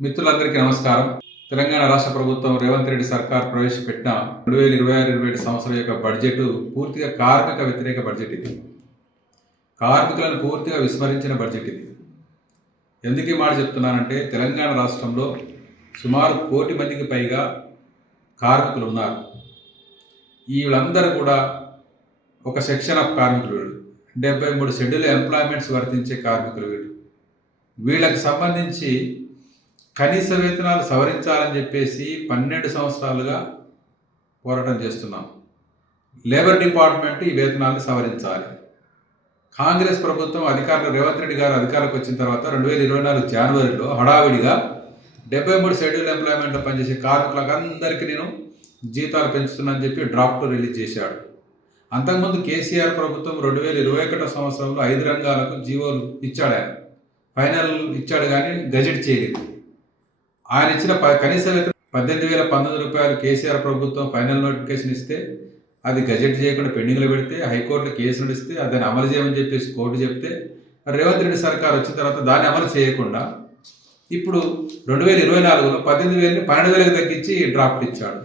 మిత్రులందరికీ నమస్కారం. తెలంగాణ రాష్ట్ర ప్రభుత్వం రేవంత్ రెడ్డి సర్కార్ ప్రవేశపెట్టిన 2026-27 సంవత్సరం యొక్క బడ్జెట్ పూర్తిగా కార్మిక వ్యతిరేక బడ్జెట్ ఇది. కార్మికులను పూర్తిగా విస్మరించిన బడ్జెట్ ఇది. ఎందుకు ఈ మాట చెప్తున్నానంటే తెలంగాణ రాష్ట్రంలో సుమారు 1 కోటి మందికి పైగా కార్మికులు ఉన్నారు. వీళ్ళందరూ కూడా ఒక సెక్షన్ ఆఫ్ కార్మికులు వీళ్ళు. 73 షెడ్యూల్ ఎంప్లాయ్మెంట్స్ వర్తించే కార్మికులు వీళ్ళు. వీళ్ళకి సంబంధించి కనీస వేతనాలు సవరించాలని చెప్పేసి 12 సంవత్సరాలుగా పోరాటం చేస్తున్నాం. లేబర్ డిపార్ట్మెంట్ ఈ వేతనాలను సవరించాలి. కాంగ్రెస్ ప్రభుత్వం రేవంత్ రెడ్డి గారు అధికారులకు వచ్చిన తర్వాత 2024 జనవరిలో హడావిడిగా 73 షెడ్యూల్ ఎంప్లాయ్మెంట్లో పనిచేసే కార్మికులకు అందరికీ నేను జీతాలు పెంచుతున్నానని చెప్పి డ్రాఫ్ట్ రిలీజ్ చేశాడు. అంతకుముందు కేసీఆర్ ప్రభుత్వం 2021 సంవత్సరంలో 5 రంగాలకు జీవోలు ఇచ్చాడు. ఆయన ఫైనల్ ఇచ్చాడు కానీ గజెట్ చేయలేదు. ఆయన ఇచ్చిన కనీస వేతనం 18,019 రూపాయలు కేసీఆర్ ప్రభుత్వం ఫైనల్ నోటిఫికేషన్ ఇస్తే అది గజెట్ చేయకుండా పెండింగ్లో పెడితే హైకోర్టులో కేసు నడిస్తే దాన్ని అమలు చేయమని చెప్పేసి కోర్టు చెప్తే రేవంత్ రెడ్డి సర్కార్ వచ్చిన తర్వాత దాన్ని అమలు చేయకుండా ఇప్పుడు 2024లో 18,000ని 12,000కి తగ్గించి డ్రాఫ్ట్ ఇచ్చాడు.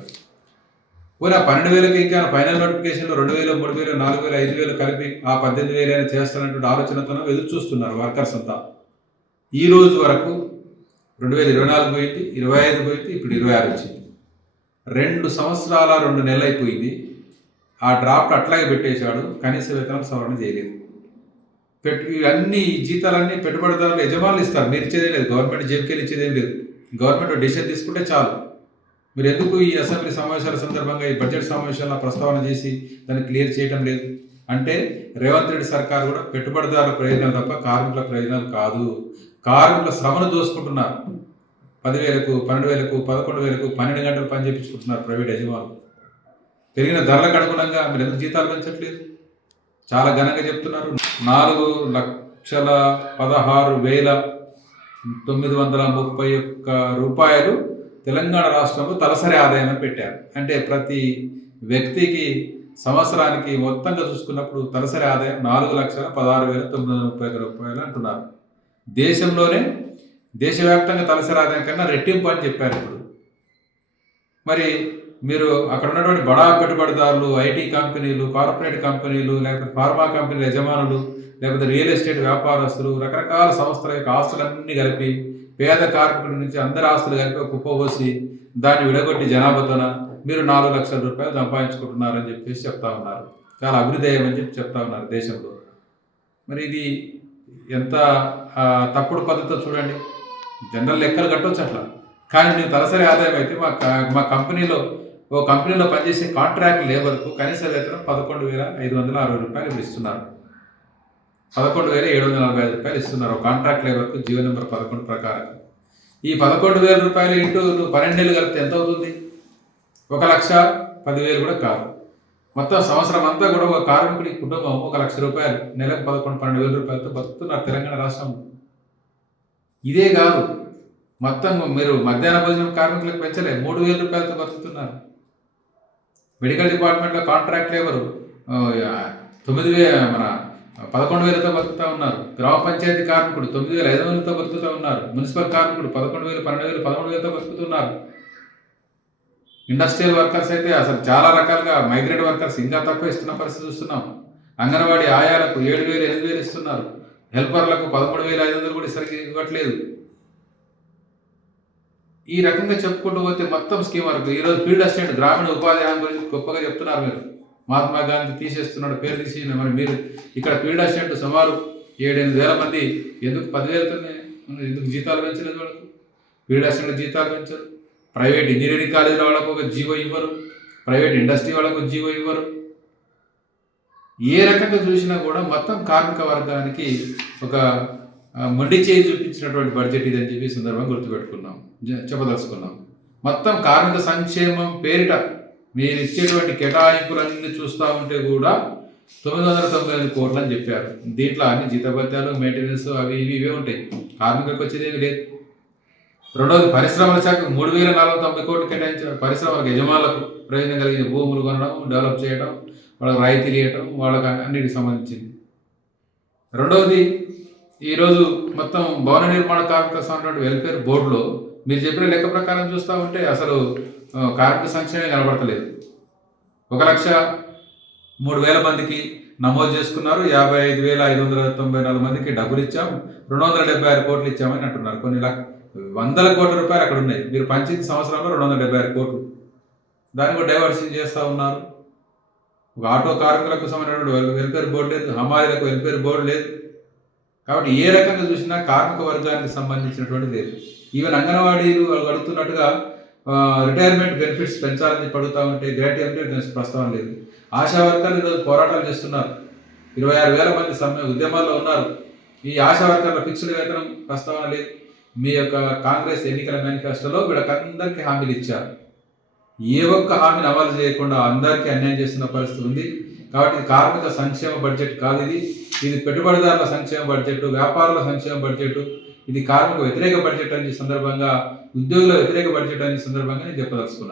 పోనీ ఆ 12,000కి ఇంకా ఫైనల్ నోటిఫికేషన్లో 2,000, 3,000, 4,000, 5,000 కలిపి ఆ 18,000 చేస్తానటువంటి ఆలోచనతో ఎదురు చూస్తున్నారు వర్కర్స్ అంతా. ఈ రోజు వరకు 2024 పోయింది, 25 పోయింది, ఇప్పుడు 26 వచ్చింది. 2 సంవత్సరాల 2 నెలలు అయిపోయింది. ఆ డ్రాఫ్ట్ అట్లాగే పెట్టేశాడు. కనీస వేతనం సవరణ చేయలేదు. ఇవన్నీ జీతాలన్నీ పెట్టుబడిదారులు యజమానులు ఇస్తారు. మీరు ఇచ్చేదే లేదు. గవర్నమెంట్ జేబుకెళ్ళి ఇచ్చేదేం లేదు. గవర్నమెంట్ డిసిషన్ తీసుకుంటే చాలు. మీరు ఎందుకు ఈ అసెంబ్లీ సమావేశాల సందర్భంగా ఈ బడ్జెట్ సమావేశాల ప్రస్తావన చేసి దాన్ని క్లియర్ చేయడం లేదు అంటే రేవంత్ రెడ్డి సర్కార్ కూడా పెట్టుబడిదారుల ప్రయోజనాలు తప్ప కార్మికుల ప్రయోజనాలు కాదు. కార్మికుల శ్రమను దోసుకుంటున్నారు. 10,000కు, 12,000కు, 11,000కు 12 గంటలు పని చేయించుకుంటున్నారు ప్రైవేట్ యజమానులు. పెరిగిన ధరలకు అనుగుణంగా మీరు ఎందుకు జీతాలు పెంచట్లేదు? చాలా ఘనంగా చెప్తున్నారు. 4,16,931 రూపాయలు తెలంగాణ రాష్ట్రంలో తలసరి ఆదాయం అని పెట్టారు. అంటే ప్రతి వ్యక్తికి సంవత్సరానికి మొత్తంగా చూసుకున్నప్పుడు తలసరి ఆదాయం 4,16,930 రూపాయలు అంటున్నారు. దేశవ్యాప్తంగా తలసరి ఆదాయం కన్నా రెట్టింపు అని చెప్పారు. ఇప్పుడు మరి మీరు అక్కడ ఉన్నటువంటి బడా పెట్టుబడిదారులు, ఐటీ కంపెనీలు, కార్పొరేట్ కంపెనీలు, లేకపోతే ఫార్మా కంపెనీల యజమానులు, లేకపోతే రియల్ ఎస్టేట్ వ్యాపారస్తులు, రకరకాల సంస్థల యొక్క ఆస్తులన్నీ కలిపి పేద కార్మికుడి నుంచి అందరి ఆస్తులు కలిపి కుప్పబోసి దాన్ని విడగొట్టి జనాభాతోన మీరు 4 లక్షల రూపాయలు సంపాదించుకుంటున్నారని చెప్పేసి చెప్తా ఉన్నారు. చాలా అభివృద్ధి అయ్యమని చెప్పి చెప్తా ఉన్నారు దేశంలో. మరి ఇది ఎంత తప్పుడు పద్ధతితో చూడండి. జనరల్ లెక్కలు కట్టవచ్చు అట్లా. కానీ నేను తలసరి ఆదాయం అయితే మా కంపెనీలో పనిచేసే కాంట్రాక్ట్ లేబర్కు కనీస వేతనం 11,560 రూపాయలు ఇస్తున్నారు. 11,745 రూపాయలు ఇస్తున్నారు కాంట్రాక్ట్ లేబర్కు జీవో నెంబర్ 11 ప్రకారం. ఈ 11,000 రూపాయలు ఇంటూ 12 నెలలు కలిపితే ఎంత అవుతుంది? 1,10,000 కూడా కాదు. మొత్తం సంవత్సరం అంతా కూడా ఒక కార్మికుడి కుటుంబం 1,00,000 రూపాయలు నెలకు 11-12,000 రూపాయలతో బతుకుతున్నారు తెలంగాణ రాష్ట్రంలో. ఇదే కాదు, మొత్తం మీరు మధ్యాహ్న భోజనం కార్మికులకు పెంచలే, 3,000 రూపాయలతో బతుకుతున్నారు. మెడికల్ డిపార్ట్మెంట్లో కాంట్రాక్ట్ లేబరు 11,000తో బతుకుతూ ఉన్నారు. గ్రామ పంచాయతీ కార్మికుడు 9,500తో బతుకుతూ ఉన్నారు. మున్సిపల్ కార్మికుడు 11,000, 12,000, 13,000తో బతుకుతున్నారు. ఇండస్ట్రియల్ వర్కర్స్ అయితే అసలు చాలా రకాలుగా మైగ్రెంట్ వర్కర్స్ ఇంకా తక్కువ ఇస్తున్న పరిస్థితి చూస్తున్నాం. అంగన్వాడీ ఆయాలకు 7,000, 8,000 ఇస్తున్నారు. హెల్పర్లకు 13,500 కూడా సరిగ్గా ఇవ్వట్లేదు. ఈ రకంగా చెప్పుకుంటూ పోతే మొత్తం స్కీమ్ వరకు ఈరోజు ఫీల్డ్ అసిస్టెంట్ గ్రామీణ ఉపాధి హామీ గురించి గొప్పగా చెప్తున్నారు. మీరు మహాత్మా గాంధీ తీసేస్తున్నాడు, పేరు తీసి మరి మీరు ఇక్కడ ఫీల్డ్ అసిస్టెంట్ సుమారు 7-8 వేల మంది ఎందుకు 10,000తోనే ఎందుకు జీతాలు పెంచలేదు? వాళ్ళకు ఫీల్డ్ అసిస్టెంట్ జీతాలు పెంచరు. ప్రైవేట్ ఇంజనీరింగ్ కాలేజీల వాళ్ళకు ఒక జీవో ఇవ్వరు. ప్రైవేట్ ఇండస్ట్రీ వాళ్ళకు జీవో ఇవ్వరు. ఏ రకంగా చూసినా కూడా మొత్తం కార్మిక వర్గానికి ఒక మొండి చేయి చూపించినటువంటి బడ్జెట్ ఇదని చెప్పి సందర్భంగా చెప్పదలుచుకున్నాం. మొత్తం కార్మిక సంక్షేమం పేరిట మీరు ఇచ్చేటువంటి కేటాయింపులన్నీ చూస్తూ ఉంటే కూడా 995 కోట్లు అని చెప్పారు. దీంట్లో అన్ని జీతభత్యాలు, మెయింటెనెన్స్ అవి ఇవే ఉంటాయి. కార్మికులకు వచ్చేది ఏమి లేదు. రెండవది పరిశ్రమల శాఖకు 3,490 కోట్లు కేటాయించారు. పరిశ్రమలకు యజమానులకు ప్రయోజనం కలిగిన భూములు కొనడం, డెవలప్ చేయడం, వాళ్ళకి రాయితీలు ఇవ్వడం, వాళ్ళకి అన్నిటికి సంబంధించింది. రెండవది ఈరోజు మొత్తం భవన నిర్మాణ కార్మిక సంఘం వెల్ఫేర్ బోర్డులో మీరు చెప్పిన లెక్క ప్రకారం చూస్తూ ఉంటే అసలు కార్మిక సంక్షేమం కనబడతలేదు. 1,03,000 మందికి నమోదు చేసుకున్నారు. 55,594 మందికి డబ్బులు ఇచ్చాము, 276 కోట్లు ఇచ్చామని అంటున్నారు. కొన్ని వందల కోట్ల రూపాయలు అక్కడ ఉన్నాయి. మీరు పంచింది సంవత్సరంలో 276 కోట్లు. దాన్ని కూడా డైవర్షన్ చేస్తూ ఉన్నారు. ఒక ఆటో కార్మికులకు సంబంధించినటువంటి వెల్ఫేర్ బోర్డు లేదు, హమాలీలకు వెల్ఫేర్ బోర్డు లేదు. కాబట్టి ఏ రకంగా చూసినా కార్మిక వర్గానికి సంబంధించినటువంటి లేదు. ఈవెన్ అంగన్వాడీలు అడుగుతున్నట్టుగా రిటైర్మెంట్ బెనిఫిట్స్ పెంచాలని చెప్పి అడుగుతూ ఉంటే గ్రాట్యుటీ ప్రస్తావన లేదు. ఆశా వర్కర్లు ఈరోజు పోరాటాలు చేస్తున్నారు. 26,000 మంది ఉద్యమాల్లో ఉన్నారు. ఈ ఆశా వర్కర్ల ఫిక్స్డ్ వేతనం ప్రస్తావన లేదు. మీ యొక్క కాంగ్రెస్ ఎన్నికల మేనిఫెస్టోలో వీళ్ళకందరికీ హామీలు ఇచ్చారు. ఏ ఒక్క హామీని అమలు చేయకుండా అందరికీ అన్యాయం చేస్తున్న పరిస్థితి ఉంది. కాబట్టి ఇది కార్మిక సంక్షేమ బడ్జెట్ కాదు, ఇది పెట్టుబడిదారుల సంక్షేమ బడ్జెట్, వ్యాపారుల సంక్షేమ బడ్జెట్, ఇది కార్మిక వ్యతిరేక బడ్జెట్ అనే సందర్భంగా, ఉద్యోగుల వ్యతిరేక బడ్జెట్ అనే సందర్భంగా నేను చెప్పదలుచుకున్నాను.